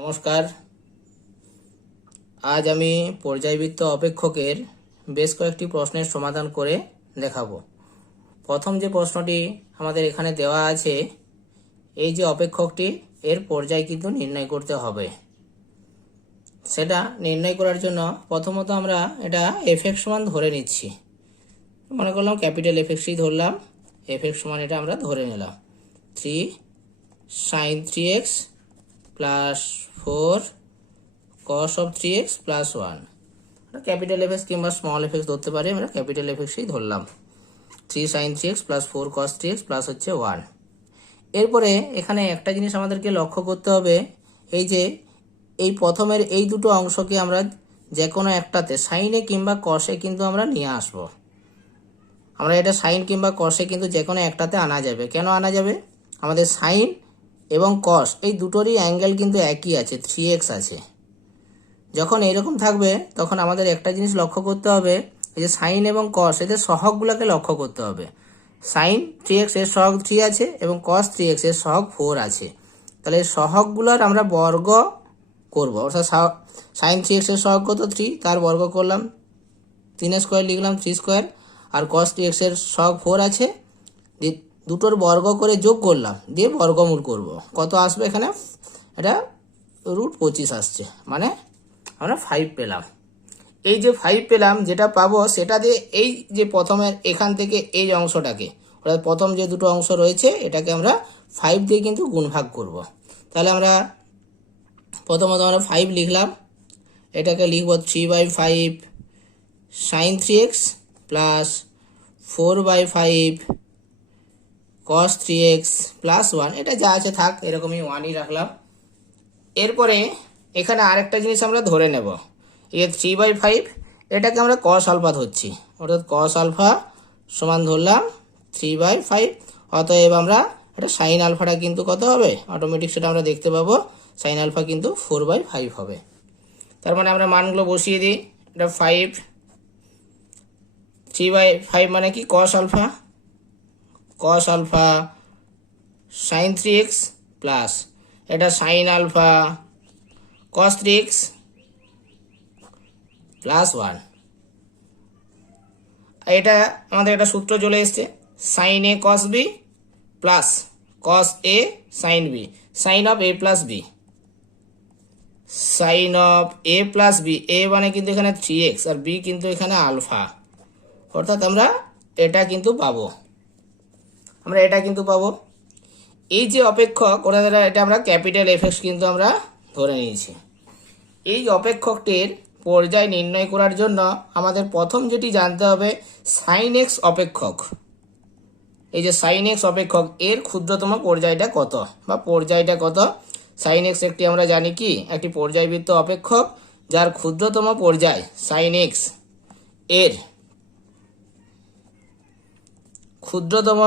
নমস্কার। আজ আমি পর্যায়বৃত্ত অপেক্ষকের বেশ কয়েকটি প্রশ্নের সমাধান করে দেখাবো। প্রথম যে প্রশ্নটি আমাদের এখানে দেওয়া আছে, এই যে অপেক্ষকটি এর পর্যায় কিন্তু নির্ণয় করতে হবে। সেটা নির্ণয় করার জন্য প্রথমত আমরা এটা এফ(x) সমান ধরে নিচ্ছি। মনে করলাম ক্যাপিটাল এফ(x)ই ধরলাম, এফ(x) সমান এটা আমরা ধরে নিলাম 3 sin 3x plus 4 cos of 3x plus 1। Capital F) কিংবা স্মল এফ(x) ধরতে পারি, আমরা ক্যাপিটাল এফ(x)ই ধরলাম 3 sin 3x plus 4 cos 3x plus হচ্ছে 1। এরপরে এখানে একটা জিনিস আমাদেরকে লক্ষ্য করতে হবে, এই যে এই প্রথমের এই দুটো অংশকে আমরা যে কোনো একটাতে সাইনে কিংবা কসে কিন্তু আমরা নিয়ে আসব। আমরা এটা সাইন কিংবা কসে কিন্তু যে কোনো একটাতে আনা যাবে। কেন আনা যাবে? আমাদের সাইন এবং কস এই দুটোরই অ্যাঙ্গেল কিন্তু একই আছে, 3x আছে। যখন এইরকম থাকবে তখন আমাদের একটা জিনিস লক্ষ্য করতে হবে, এই যে সাইন এবং কস এদের সহগগুলোকে লক্ষ্য করতে হবে। সাইন 3x এর সহগ 3 আছে এবং কস 3x এর সহগ 4 আছে। তাহলে এই সহগগুলোর আমরা বর্গ করব, অর্থাৎ সাইন 3x এর সহগ কত 3, তার বর্গ করলাম, 3 স্কোয়ার লিখলাম 3 স্কোয়ার, আর কস 3x এর সহগ 4 আছে, দুটোর বর্গ করে যোগ করলাম, দিয়ে বর্গমূল করব। কত আসবে এখানে? এটা √25 আসছে, মানে আমরা 5 পেলাম। এই যে 5 পেলাম, যেটা পাবো সেটা দিয়ে এই যে প্রথমের এখান থেকে এই অংশটাকে, অর্থাৎ প্রথম যে দুটো অংশ রয়েছে এটাকে আমরা 5 দিয়ে কিন্তু গুণভাগ করব। তাহলে আমরা প্রথমত আমরা 5 লিখলাম, এটাকে লিখব 3/5 sin 3x plus 4/5 cos 3x plus 1। এটা যা আছে থাক, এরকমই 1ই রাখলাম। এরপরে এখানে আরেকটা জিনিস আমরা ধরে নেব, এই 3/5 এটাকে আমরা cos আলফা ধরছি, অর্থাৎ cos আলফা সমান ধরলাম 3/5। অতএব আমরা এটা সাইন আলফাটা কিন্তু কত হবে, অটোমেটিক সেটা আমরা দেখতে পাবো, সাইন আলফা কিন্তু 4/5 হবে। তার মানে আমরা মানগুলো বসিয়ে দিই। এটা 5, 3/5 মানে কি cos alpha sine 3x plus এটা sine alpha cos 3x plus 1। এটা আমাদের একটা সূত্র চলে এসছে, sine A cos b plus cos a sine b, sine of a plus b, sine of a plus b। a মানে কিন্তু এখানে 3x আর b কিন্তু এখানে আলফা, অর্থাৎ আমরা এটা কিন্তু পাবো, এই যে অপেক্ষক ওরা এটা আমরা ক্যাপিটাল এফ(x) কিন্তু আমরা ধরে নিয়েছি। এই অপেক্ষকটির পর্যায় নির্ণয় করার জন্য আমাদের প্রথম যেটি জানতে হবে, সাইন এক্স অপেক্ষক। এই যে সাইন এক্স অপেক্ষক এর ক্ষুদ্রতম পর্যায়টা কত, বা পর্যায়টা কত। সাইন এক্স একটি আমরা জানি কি একটি পর্যায়বৃত্ত অপেক্ষক, যার ক্ষুদ্রতম পর্যায় সাইন এক্স এর ক্ষুদ্রতম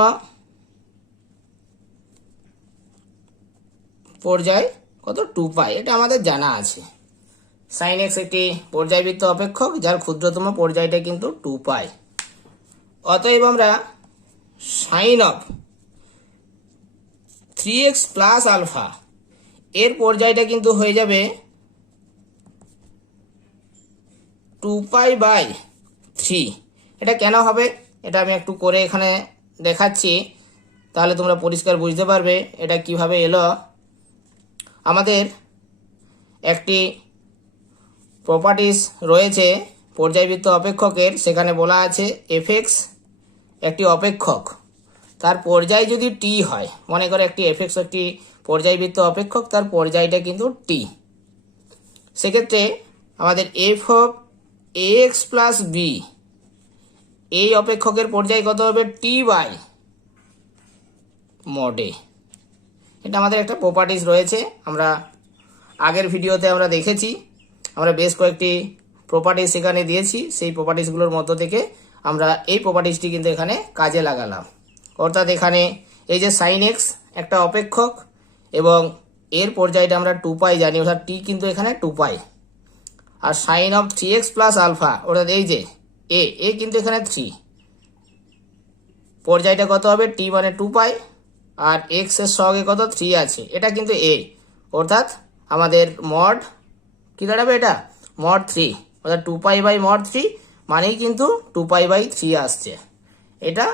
পর্যায় কত, 2π। এটা আমাদের জানা আছে। সাইন এক্স একটি পর্যায়বৃত্ত অপেক্ষক যার ক্ষুদ্রতম পর্যায়টা কিন্তু 2π। অতএব আমরা sign of 3x plus alpha এর পর্যায়টা কিন্তু হয়ে যাবে 2π/3। এটা কেন হবে এটা আমি একটু করে এখানে দেখাচ্ছি, তাহলে তোমরা পরিষ্কার বুঝতে পারবে এটা কিভাবে এলো। আমাদের একটি প্রপার্টিস রয়েছে পর্যায়বৃত্ত অপেক্ষকের, সেখানে বলা আছে f(x) একটি অপেক্ষক, তার পর্যায় যদি t হয়, মনে করে একটি f(x) একটি পর্যায়বৃত্ত অপেক্ষক, তার পর্যায়টা কিন্তু t। সেক্ষেত্রে আমাদের f(ax প্লাস b) এই অপেক্ষকের পর্যায় কত হবে, t/mod a। এটা আমাদের একটা প্রপার্টিস রয়েছে, আমরা আগের ভিডিওতে আমরা দেখেছি, আমরা বেশ কয়েকটি প্রপার্টিস এখানে দিয়েছি। সেই প্রপার্টিসগুলোর মধ্য থেকে আমরা এই প্রপার্টিসটি কিন্তু এখানে কাজে লাগালাম। অর্থাৎ এখানে এই যে সাইন এক্স একটা অপেক্ষক এবং এর পর্যায়টা আমরা 2π জানি, অর্থাৎ টি কিন্তু এখানে 2π। আর sine of 3x plus alpha, অর্থাৎ এই যে এ কিন্তু এখানে 3, পর্যায়টা কত হবে, টি মানে 2π, আর এক্স এর সহগে কত 3 আছে, এটা কিন্তু এ, অর্থাৎ আমাদের মড কি দাঁড়াবে, এটা মড 3, অর্থাৎ 2π/mod 3 মানেই কিন্তু 2π/3 আসছে। এটা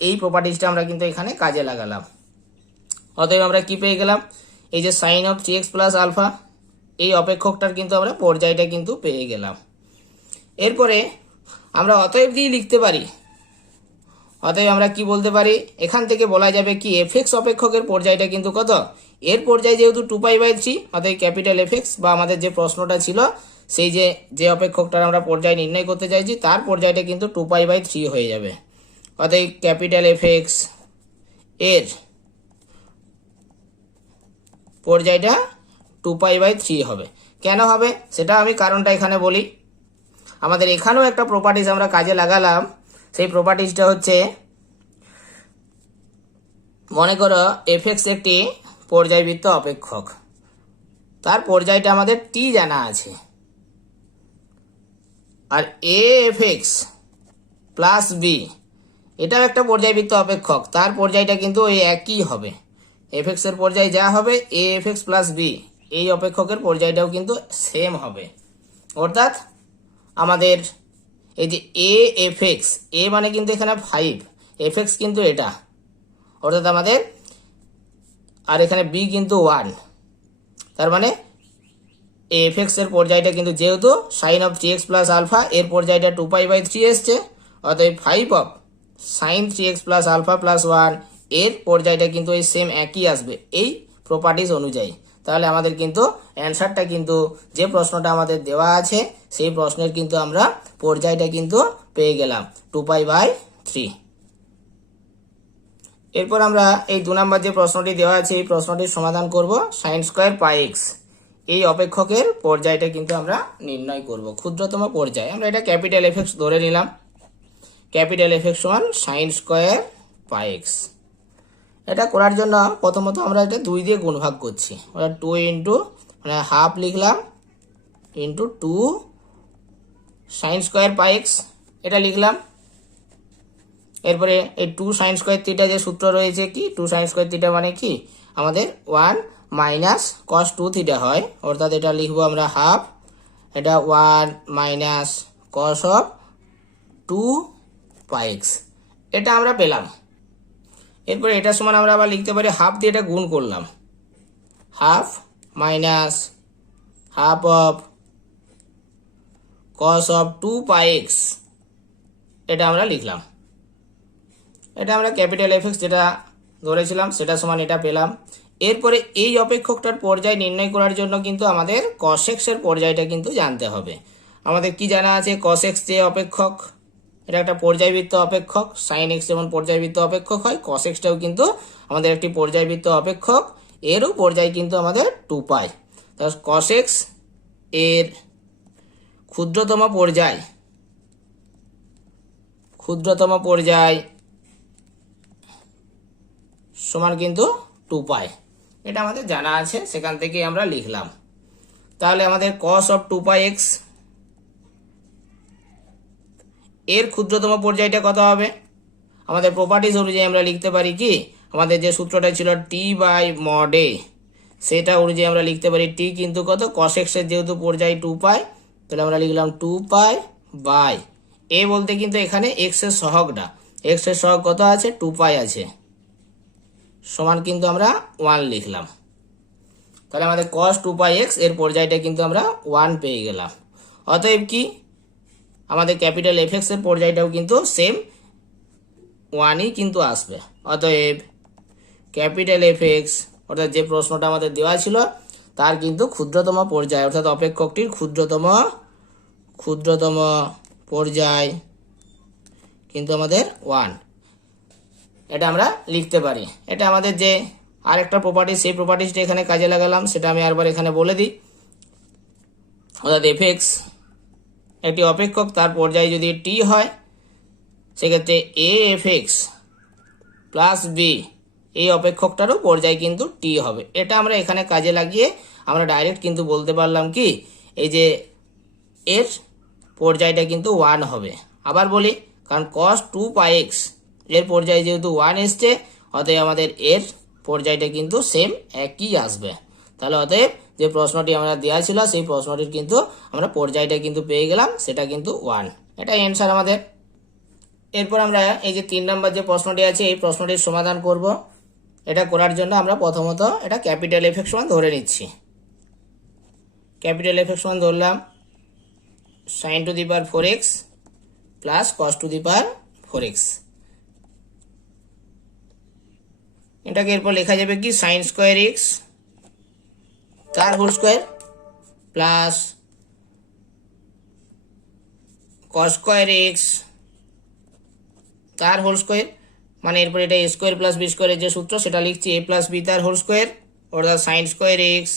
এই প্রপার্টিজটা আমরা কিন্তু এখানে কাজে লাগালাম। অতএব আমরা কি পেয়ে গেলাম, এই যে sign of 3x plus alpha, এই অপেক্ষকটার কিন্তু আমরা পর্যায়টা কিন্তু পেয়ে গেলাম। এরপরে আমরা অতএব দিয়ে লিখতে পারি। অতএব আমরা কি বলতে পারি, এখান থেকে বলা যাবে কি এফএক্স অপেক্ষকের পর্যায়টা কিন্তু কত, এর পর্যায় যেহেতু 2π/3, অতএব ক্যাপিটাল এফএক্স বা আমাদের যে প্রশ্নটা ছিল সেই যে অপেক্ষকটার আমরা পর্যায় নির্ণয় করতে চাইছি তার পর্যায়টা কিন্তু 2π/3 হয়ে যাবে। অতএব ক্যাপিটাল এফএক্স এর পর্যায়টা 2π/3 হবে। কেন হবে সেটা আমি কারণটা এখানে বলি। আমাদের এখানেও একটা প্রপার্টিজ আমরা কাজে লাগালাম। সেই প্রপার্টিজটা হচ্ছে, মনে করো এফএক্স একটি পর্যায়বৃত্ত অপেক্ষক, তার পর্যায়টা আমাদের টি জানা আছে, আর এ এফএক্স প্লাস বি এটাও একটা পর্যায়বৃত্ত অপেক্ষক, তার পর্যায়টা কিন্তু ওই একই হবে। এফএক্স এর পর্যায় যা হবে এ এফএক্স প্লাস বি, এই অপেক্ষকের পর্যায়টাও কিন্তু সেম হবে। অর্থাৎ আমাদের এই যে এ এফএক্স, এ মানে কিন্তু এখানে 5, এফএক্স কিন্তু এটা, অর্থাৎ আমাদের, আর এখানে বি কিন্তু 1, তার মানে এফএক্স এর পর্যায়টা কিন্তু যেহেতু sign of 3x plus alpha এর পর্যায়টা 2π/3 এসছে, অতএব 5 of sine 3x plus alpha plus 1 এর পর্যায়টা কিন্তু এই সেম একই আসবে এই প্রপার্টিজ অনুযায়ী। তাহলে আমাদের কিন্তু অ্যান্সারটা কিন্তু যে প্রশ্নটা আমাদের দেওয়া আছে সেই প্রশ্নের কিন্তু আমরা পর্যায়টা কিন্তু পেয়ে গেলাম 2π/3। এরপর আমরা এই 2 নম্বর যে প্রশ্নটি দেওয়া আছে এই প্রশ্নটির সমাধান করব। sin স্কয়ার πx এই অপেক্ষকের পর্যায়টা কিন্তু আমরা নির্ণয় করব, ক্ষুদ্রতম পর্যায়। আমরা এটা ক্যাপিটাল এফএক্স ধরে নিলাম, ক্যাপিটাল এফএক্স সমান sin স্কয়ার πx। এটা করার জন্য প্রথমত আমরা এটা 2 দিয়ে গুণভাগ করছি, অর্থাৎ 2 ইন্টু মানে হাফ লিখলাম ইন্টু 2 sin স্কয়ার πx এটা লিখলাম। এরপরে এই 2 sin স্কয়ার থিটা যে সূত্র রয়েছে কি 2 sin স্কয়ার থিটা মানে কি আমাদের 1 মাইনাস cos 2 থিটা হয়, অর্থাৎ এটা লিখবো আমরা হাফ, এটা 1 মাইনাস cos অফ 2 πx, এটা আমরা পেলাম। এরপরে এটা সমান আমরা আবার লিখতে পারি হাফ দিয়ে এটা গুণ করলাম, half minus half of cos of 2 πx এটা আমরা লিখলাম। এটা আমরা ক্যাপিটাল এফএক্স যেটা ধরেছিলাম সেটা সমান এটা পেলাম। এরপরে এই অপেক্ষকটার পর্যায় নির্ণয় করার জন্য কিন্তু আমাদের cos x এর পর্যায়টা কিন্তু জানতে হবে। আমাদের কি জানা আছে, cos x যে অপেক্ষক এটা একটা পর্যায়বৃত্ত অপেক্ষক, sin x যেমন পর্যায়বৃত্ত অপেক্ষক হয় cos x টাও কিন্তু আমাদের একটি পর্যায়বৃত্ত অপেক্ষক, এরও পর্যায় কিন্তু আমাদের 2π। তাহলে cos x এর ক্ষুদ্রতম পর্যায় সমান কিন্তু 2π, এটা আমাদের জানা আছে, সেখান থেকে আমরা লিখলাম। তাহলে আমাদের cos অফ 2πx এর ক্ষুদ্রতম পর্যায়টা কত হবে, আমাদের প্রপার্টিজ অনুযায়ী আমরা লিখতে পারি কি আমাদের যে সূত্রটা ছিল t/mod a, সেটা অনুযায়ী আমরা লিখতে পারি t কিন্তু কত cos x এর যেহেতু পর্যায় 2π, তাহলে আমরা লিখলাম 2π বাই a বলতে কিন্তু এখানে x এর সহগটা, x এর সহগ কত আছে 2π আছে, সমান কিন্তু আমরা 1 লিখলাম। তাহলে আমাদের cos 2πx এর পর্যায়টা কিন্তু আমরা 1 পেয়ে গেলাম। অতএব কি আমাদের ক্যাপিটাল এফএক্স এর পর্যায়টাও কিন্তু সেম 1ই কিন্তু আসবে। অতএব ক্যাপিটাল এফএক্স অর্থাৎ যে প্রশ্নটা আমাদের দেওয়া ছিল তার কিন্তু ক্ষুদ্রতম পর্যায় অর্থাৎ অপেক্ষকটির ক্ষুদ্রতম পর্যায় কিন্তু আমাদের 1, এটা আমরা লিখতে পারি। এটা আমাদের যে আরেকটা প্রপার্টি সেই প্রপার্টিসটা এখানে কাজে লাগালাম, সেটা আমি আরবার এখানে বলে দিই। অর্থাৎ এফএক্স একটি অপেক্ষক, তার পর্যায় যদি টি হয় সেক্ষেত্রে এ এফএক্স প্লাস বি এই অপেক্ষকটারও পর্যায় কিন্তু টি হবে। এটা আমরা এখানে কাজে লাগিয়ে আমরা ডাইরেক্ট কিন্তু বলতে পারলাম কি এই যে এর পর্যায়টা কিন্তু 1 হবে। আবার বলি, কারণ cos 2πx এর পর্যায় যেহেতু 1 এসছে, অতএব আমাদের এর পর্যায়টা কিন্তু সেম একই আসবে। তাহলে অতএব যে প্রশ্নটি আমরা দেওয়া ছিল সেই প্রশ্নটির কিন্তু আমরা পর্যায়টা কিন্তু পেয়ে গেলাম, সেটা কিন্তু 1। এটা অ্যান্সার আমাদের। এরপর আমরা এই যে 3 নম্বর যে প্রশ্নটি আছে এই প্রশ্নটির সমাধান করব। এটা করার জন্য আমরা প্রথমত এটা ক্যাপিটাল এফ এক্স সমান ধরে নিচ্ছি। ক্যাপিটাল এফ এক্স সমান ধরলাম sin to the power 4x plus cos to the power 4x। এটাকে এরপর লেখা যাবে কি sin স্কোয়ার এক্স তার whole square plus cos square x তার হোল স্কোয়ার, মানে এরপর এটা a স্কোয়ার প্লাস বি স্কোয়ারের যে সূত্র সেটা লিখছি a প্লাস বি তার হোল স্কোয়ার অর্থাৎ sin square x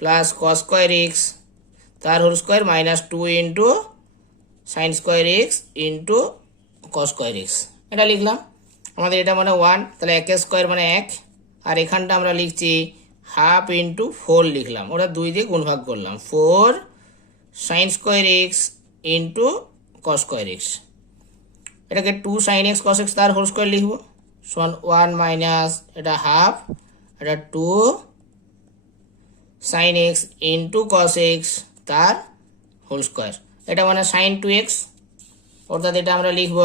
plus cos square x তার whole square minus 2 into sin square x into cos square x. এটা লিখলাম। আমাদের এটা মানে 1, তাহলে 1 স্কোয়ার মানে 1, আর এখানটা আমরা লিখছি হাফ ইন্টু 4 লিখলাম, ওটা 2 দিয়ে গুণভাগ করলাম, 4 sin square x into cos square x. এটাকে 2 sin x cos x তার হোল স্কোয়ার লিখব সমান 1 মাইনাস এটা হাফ, এটা 2 sin x into cos x তার হোল স্কোয়ার। এটা মানে sin 2x, অর্থাৎ এটা আমরা লিখব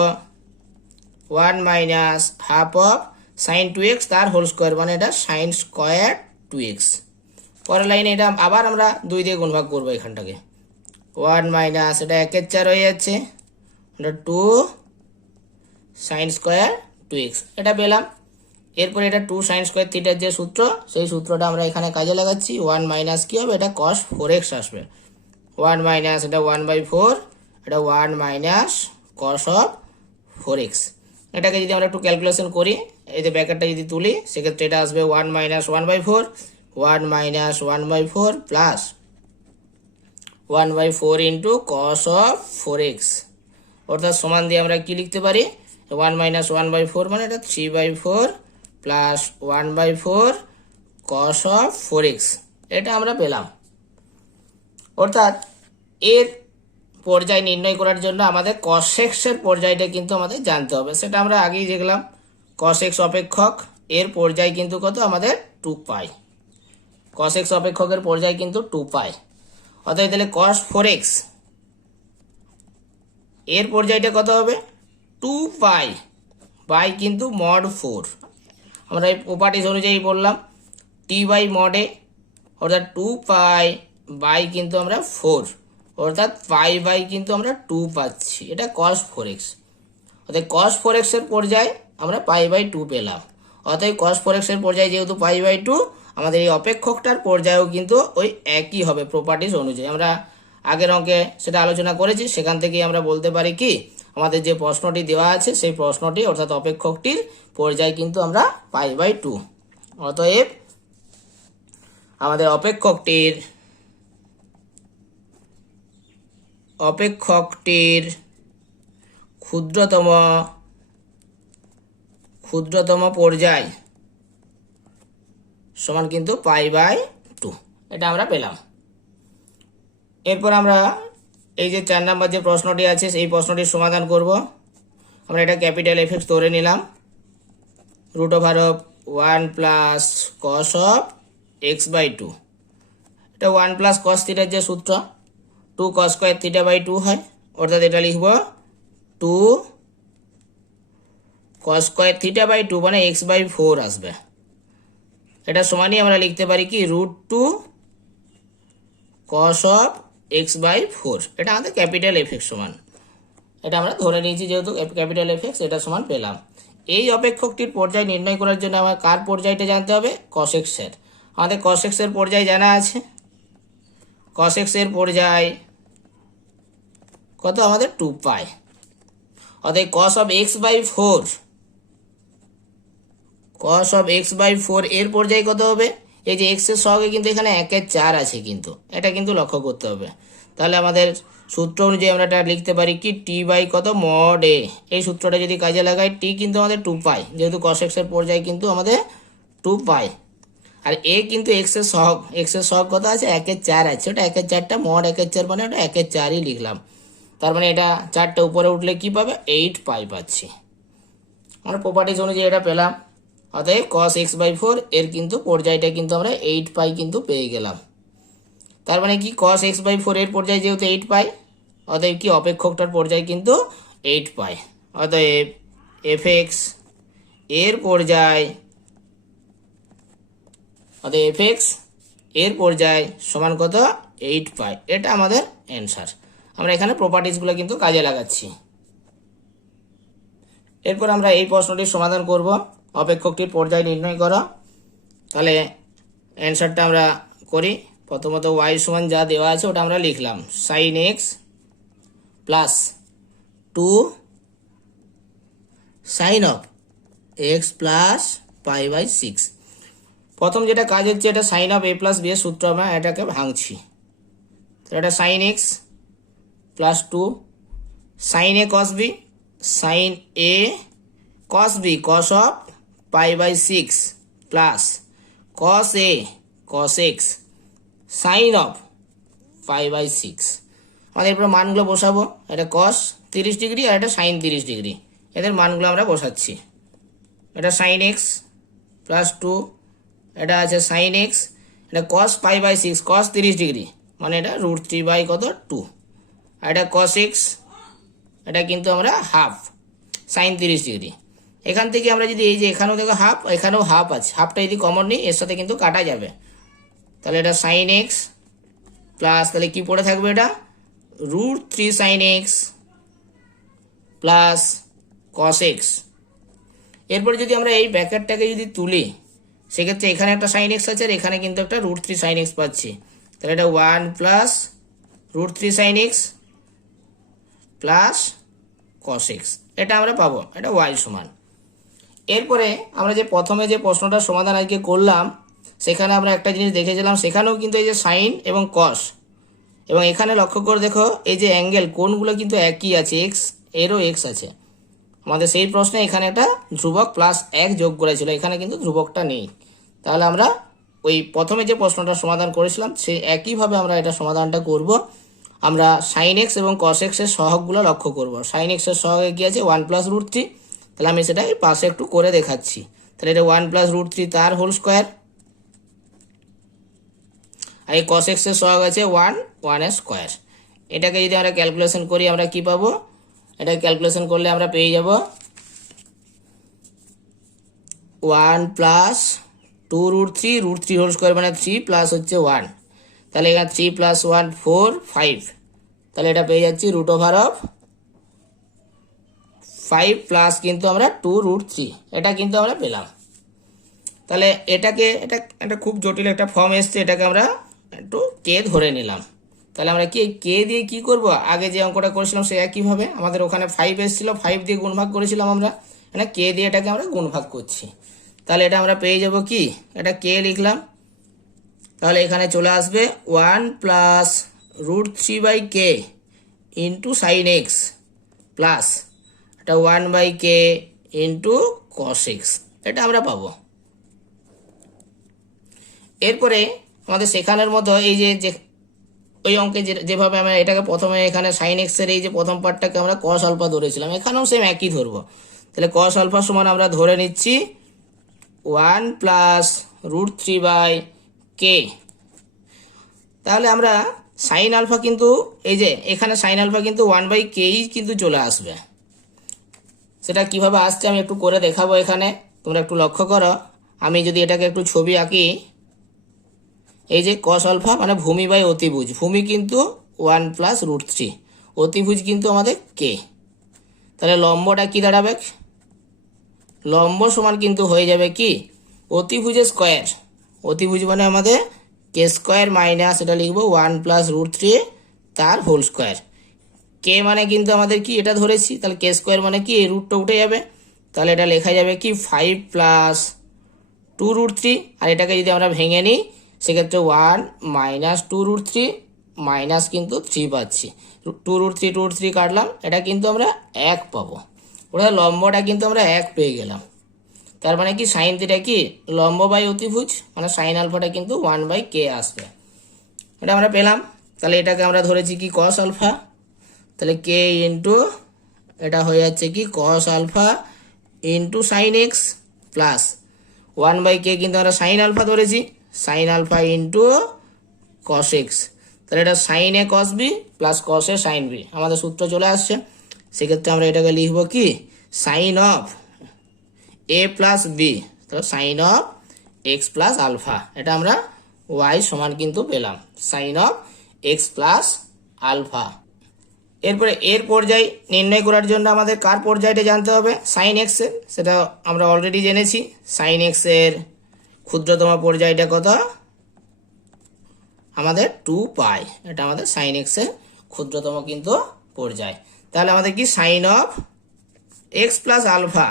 1 minus half of sin 2x তার হোল স্কোয়ার, মানে এটা sin স্কোয়ার 2x। পরের লাইনে এটা আবার আমরা 2 দিয়ে গুণভাগ করবো এখানটাকে, 1 মাইনাস এটা 1/4 হয়ে যাচ্ছে, এটা 2 sin স্কোয়ার 2x। এটা পেলাম। এরপর এটা 2 sin স্কোয়ার থিটার যে সূত্র সেই সূত্রটা আমরা এখানে কাজে লাগাচ্ছি, 1 মাইনাস কি হবে এটা cos 4x আসবে, 1 মাইনাস এটা 1/4, এটা 1 মাইনাস cos অফ 4x। এটাকে যদি আমরা একটু ক্যালকুলেশন করি, এই যে ব্র্যাকেটটা যদি তুলি সেক্ষেত্রে এটা আসবে 1 minus 1/4, 1 minus 1/4 plus 1/4 into cos of 4x, অর্থাৎ সমান দিয়ে আমরা কি লিখতে পারি 1 মাইনাস 1/4 মানে এটা 3/4 প্লাস 1/4 cos অফ 4x। এটা আমরা পেলাম। অর্থাৎ এর পর্যায় নির্ণয় করার জন্য আমাদের cos x এর পর্যায়টা কিন্তু আমাদের জানতে হবে, সেটা আমরা আগেই দেখলাম। cos x অপেক্ষক এর পর্যায় কিন্তু কত আমাদের 2π, cos x অপেক্ষকের পর্যায় কিন্তু 2π। অর্থাৎ তাহলে cos 4x এর পর্যায়টা কত হবে 2π বাই কিন্তু mod 4। আমরা এই প্রপার্টিজ অনুযায়ী বললাম টি বাই mod a, অর্থাৎ 2π বাই কিন্তু আমরা 4, অর্থাৎ পাই বাই কিন্তু আমরা 2 পাচ্ছি, এটা cos 4x। অর্থাৎ cos 4x এর পর্যায় আমরা পাই বাই 2 পেলাম। অর্থাৎ cos 4x এর পর্যায় যেহেতু পাই বাই 2, আমাদের এই অপেক্ষকটার পর্যায়েও কিন্তু ওই একই হবে প্রপার্টিজ অনুযায়ী। আমরা আগের অঙ্কে সেটা আলোচনা করেছি, সেখান থেকেই আমরা বলতে পারি কি আমাদের যে প্রশ্নটি দেওয়া আছে সেই প্রশ্নটি অর্থাৎ অপেক্ষকটির পর্যায় কিন্তু আমরা পাই বাই 2। অতএব আমাদের অপেক্ষকটির ক্ষুদ্রতম পর্যায় সমান কিন্তু পাই বাই 2, এটা আমরা পেলাম। এরপর আমরা এই যে 4 নম্বর যে প্রশ্নটি আছে সেই প্রশ্নটির সমাধান করব। আমরা এটা ক্যাপিটাল এফ এক্স ধরে নিলাম, root over of 1 plus cos of x by 2। এটা 1 প্লাস কস থিটার যে সূত্র 2 cos স্কোয়ার থিটা বাই 2 হয়, অর্থাৎ এটা লিখব 2 cos স্কোয়ার থিটা বাই 2 মানে x বাই 4 আসবে। এটা সমানই আমরা লিখতে পারি কি root 2 cos of x by 4। এটা আমাদের ক্যাপিটাল এফ এক্স সমান, এটা আমরা ধরে নিয়েছি যেহেতু ক্যাপিটাল এফ এক্স, এটা সমান পেলাম। এই অপেক্ষকটির পর্যায় নির্ণয় করার জন্য আমার কার পর্যায়টা জানতে হবে cos x এর। আমাদের cos x এর পর্যায় জানা আছে, cos x এর পর্যায় কত আমাদের 2π। অতএব cos of x by 4, cos of x by 4 এর পর্যায় কত হবে, এই যে x এর সহগে কিন্তু এখানে 1/4 আছে, কিন্তু এটা কিন্তু লক্ষ্য করতে হবে। তাহলে আমাদের সূত্র অনুযায়ী আমরা এটা লিখতে পারি কি টি বাই কত মড এ। এই সূত্রটা যদি কাজে লাগাই টি কিন্তু আমাদের 2π, যেহেতু cos x এর পর্যায় কিন্তু আমাদের 2π, আর এ কিন্তু x এর সহগ কত আছে 1/4 আছে, ওটা 1/4টা মড 1/4 মানে ওটা 1/4ই লিখলাম। তার মানে এটা 4টা উপরে উঠলে কি পাবে 8π পাচ্ছি। আমরা প্রপার্টিজ অনুযায়ী এটা পেলাম। অতএব cos x/4 এর কিন্তু পর্যায়টা কিন্তু আমরা 8 পাই কিন্তু পেয়ে গেলাম। তার মানে কি cos x/4 এর পর্যায় যেহেতু 8 পাই, অতএব কি অপেক্ষকটার পর্যায় কিন্তু 8 পাই। অতএব fx এর পর্যায় সমান কত 8 পাই। এটা আমাদের অ্যান্সার। আমরা এখানে প্রপার্টিজগুলো কিন্তু কাজে লাগাচ্ছি। এরপর আমরা এই প্রশ্নটির সমাধান করব, অপেক্ষকটির পর্যায় নির্ণয় করো। তাহলে অ্যান্সারটা আমরা করি। প্রথমত y সমান যা দেওয়া আছে ওটা আমরা লিখলাম, sin x plus 2 sin of x plus π/6। প্রথম যেটা কাজ হচ্ছে, এটা sine of a plus B এর সূত্র আমরা এটাকে ভাঙছি। তো এটা sin x plus 2 sin a cos b, sin a cos b cos of π/6 plus cos a cos x sin of π/6। আমাদের এরপর মানগুলো বসাবো। এটা cos 30 ডিগ্রি আর এটা sin 30 ডিগ্রি, এদের মানগুলো আমরা বসাচ্ছি। এটা sin x প্লাস 2, এটা আছে sin x, এটা cos π/6 cos 30 ডিগ্রি মানে এটা √3/2, আর এটা cos x, এটা কিন্তু আমরা হাফ sin 30 ডিগ্রি। এখান থেকে আমরা যদি এই যে এখানেও দেখো হাফ, এখানেও হাফ আছে, হাফটা যদি কমন নিই এর সাথে কিন্তু কাটা যাবে। তাহলে এটা sin x প্লাস, তাহলে কি পড়ে থাকবে, এটা √3 sin x plus cos x। এরপর যদি আমরা এই ব্র্যাকেটটাকে যদি তুলি, সেক্ষেত্রে এখানে একটা sin x আছে আর এখানে কিন্তু একটা √3 sin x পাচ্ছি। তাহলে এটা 1 plus √3 sin x plus cos x, এটা আমরা পাবো, এটা y সমান। এরপরে আমরা যে প্রথমে যে প্রশ্নটার সমাধান আজকে করলাম, সেখানে আমরা একটা জিনিস দেখেছিলাম, সেখানেও কিন্তু এই যে সাইন এবং cos, এবং এখানে লক্ষ্য করে দেখো এই যে অ্যাঙ্গেল কোণগুলো কিন্তু একই আছে, x এরও x আছে। আমাদের সেই প্রশ্নে এখানে একটা ধ্রুবক প্লাস 1 যোগ করেছিল, এখানে কিন্তু ধ্রুবকটা নেই। তাহলে আমরা ওই প্রথমে যে প্রশ্নটা সমাধান করেছিলাম সেই একইভাবে আমরা এটা সমাধানটা করব। আমরা sin x এবং cos x এর সহগগুলো লক্ষ্য করব। sin x এর সহগে কি আছে 1 প্লাস √3, তাহলে আমি সেটা এই পাশে একটু করে দেখাচ্ছি। তাহলে এটা 1 প্লাস √3 তার হোল স্কোয়ার, আর এই cos x এর সহগ আছে 1 এর স্কোয়ার। এটাকে যদি আমরা ক্যালকুলেশন করি আমরা কি পাবো, এটা ক্যালকুলেশন করলে আমরা পেয়ে যাব 1 প্লাস 2√3 হোল স্কোয়ার মানে 3 প্লাস হচ্ছে 1, তাহলে এখানে 3 প্লাস 1 4 5, তাহলে এটা পেয়ে যাচ্ছি √5 প্লাস কিন্তু আমরা 2√3, এটা কিন্তু আমরা পেলাম। তাহলে এটাকে এটা খুব জটিল একটা ফর্ম এসছে, এটাকে আমরা একটু কে ধরে নিলাম। তাহলে আমরা কি কে দিয়ে কি করব, আগে যে অঙ্কটা করেছিলাম সে একইভাবে আমাদের ওখানে 5 এসেছিল, 5 দিয়ে গুণভাগ করেছিলাম আমরা, মানে কে দিয়ে এটাকে আমরা গুণভাগ করছি। তাহলে এটা আমরা পেয়ে যাব কি, এটা কে লিখলাম, তাহলে এখানে চলে আসবে 1 plus √3/k into sine x plus এটা 1/k ইন্টু cos x, এটা আমরা পাবো। এরপরে আমাদের সেখানের মতো এই যে ওই অঙ্কে যেভাবে আমরা এটাকে প্রথমে এখানে সাইন এক্স এর এই যে প্রথম পার্টটাকে আমরা cos আলফা ধরেছিলাম, এখানেও সেম একই ধরবো। তাহলে cos আলফা সমান আমরা ধরে নিচ্ছি 1 প্লাস √3/k। তাহলে আমরা সাইন আলফা কিন্তু এই যে এখানে সাইন আলফা কিন্তু 1/k কিন্তু চলে আসবে। সেটা কিভাবে আসছে আমি একটু করে দেখাবো, এখানে তোমরা একটু লক্ষ্য করো। আমি যদি এটাকে একটু ছবি আঁকি, এই যে cos আলফা মানে ভূমি বাই অতিভুজ, ভূমি কিন্তু 1 প্লাস √3, অতিভুজ কিন্তু আমাদের k। তাহলে লম্বটা কি দাঁড়াবে, লম্ব সমান কিন্তু হয়ে যাবে কি অতিভুজের স্কোয়ার, অতিভুজ মানে আমাদের k স্কোয়ার মাইনাস এটা লিখবো 1 প্লাস √3 তার হোল স্কোয়ার। কে মানে কিন্তু আমাদের কি এটা ধরেছি, তাহলে k স্কোয়ার মানে কি এই রুটটা উঠে যাবে, তাহলে এটা লেখা যাবে কি 5 প্লাস 2√3, আর এটাকে যদি আমরা ভেঙে নিই সেক্ষেত্রে 1 মাইনাস 2√3 মাইনাস কিন্তু 3 পাচ্ছি, 2√3 কাটলাম, এটা কিন্তু আমরা 1 পাবো। ওটা লম্বটা কিন্তু আমরা 1 পেয়ে গেলাম। তার মানে কি সাইন থিটা কি লম্ব বাই অতিভুজ, মানে সাইন আলফাটা কিন্তু 1/k আসবে, এটা আমরা পেলাম। তাহলে এটাকে আমরা ধরেছি কি cos আলফা, তাহলে k ইন্টু এটা হয়ে যাচ্ছে কি cos alpha into sine x plus 1/k কিন্তু আমরা সাইন আলফা ধরেছি, sine alpha into cos x, তাহলে এটা sine A cos B plus cos A sine B আমাদের সূত্র চলে আসছে। সেক্ষেত্রে আমরা এটাকে লিখব কি, sine of A plus B, তাহলে sine of x plus alpha, এটা আমরা ওয়াই সমান কিন্তু পেলাম sine of x plus alpha. এরপরে এর পর্যায় নির্ণয় করার জন্য আমাদের কার পর্যায়টা জানতে হবে, সাইন এক্স এর, সেটা আমরা অলরেডি জেনেছি। সাইন এক্স এর ক্ষুদ্রতম পর্যায়টা কত, আমাদের 2π, এটা আমাদের সাইন এক্স এর ক্ষুদ্রতম কিন্তু পর্যায়। তাহলে আমাদের কি sine of x plus alpha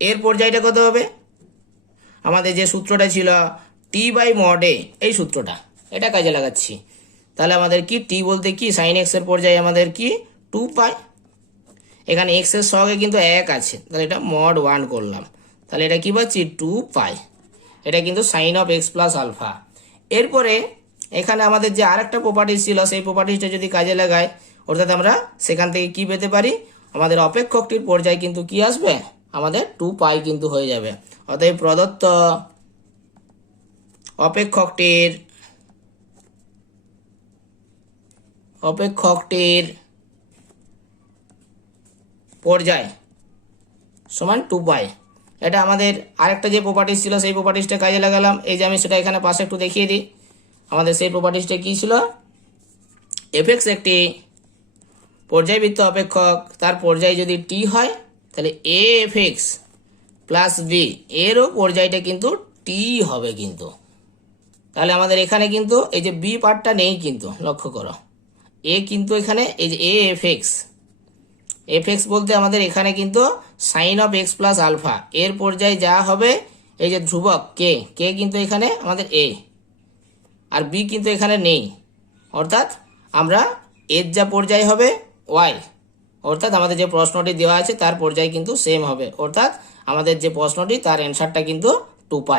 এর পর্যায়টা কত হবে, আমাদের যে সূত্রটা ছিল t/mod a, এই সূত্রটা এটা কাজে লাগাচ্ছি। তাহলে আমাদের কি টি বলতে কি, সাইন এক্স এর পর্যায়ে আমাদের কি 2π, এখানে এক্স এর সঙ্গে কিন্তু 1 আছে, তাহলে এটা mod 1 করলাম, তাহলে এটা কি পাচ্ছি 2π, এটা কিন্তু sine of x plus alpha. এরপরে এখানে আমাদের যে আরেকটা প্রপার্টিজ ছিল, সেই প্রপার্টিজটা যদি কাজে লাগাই, অর্থাৎ আমরা সেখান থেকে কি পেতে পারি, আমাদের অপেক্ষকটির পর্যায় কিন্তু কি আসবে, আমাদের 2π কিন্তু হয়ে যাবে। অতএব প্রদত্ত অপেক্ষকটির পর্যায় সমান 2π। এটা আমাদের আরেকটা যে প্রপার্টিজ ছিল সেই প্রপার্টিজটা কাজে লাগালাম। এই যে আমি সেটা এখানে পাশে একটু দেখিয়ে দিই, আমাদের সেই প্রপার্টিজটা কি ছিল, এফএক্স একটি পর্যায়বৃত্ত অপেক্ষক, তার পর্যায় যদি টি হয় তাহলে a f x plus b এরও পর্যায়টা কিন্তু টি হবে কিন্তু। তাহলে আমাদের এখানে কিন্তু এই যে বি পার্টটা নেই কিন্তু, লক্ষ্য করো, এ কিন্তু এখানে এই যে এ এফ এক্স বলতে আমাদের এখানে কিন্তু sine of x plus alpha এর পর্যায়ে যা হবে, এই যে ধ্রুবক কে কিন্তু এখানে আমাদের এ, আর বি কিন্তু এখানে নেই, অর্থাৎ আমরা এর যা পর্যায় হবে ওয়াই, অর্থাৎ আমাদের যে প্রশ্নটি দেওয়া আছে তার পর্যায় কিন্তু সেম হবে, অর্থাৎ আমাদের যে প্রশ্নটি তার অ্যান্সারটা কিন্তু 2π।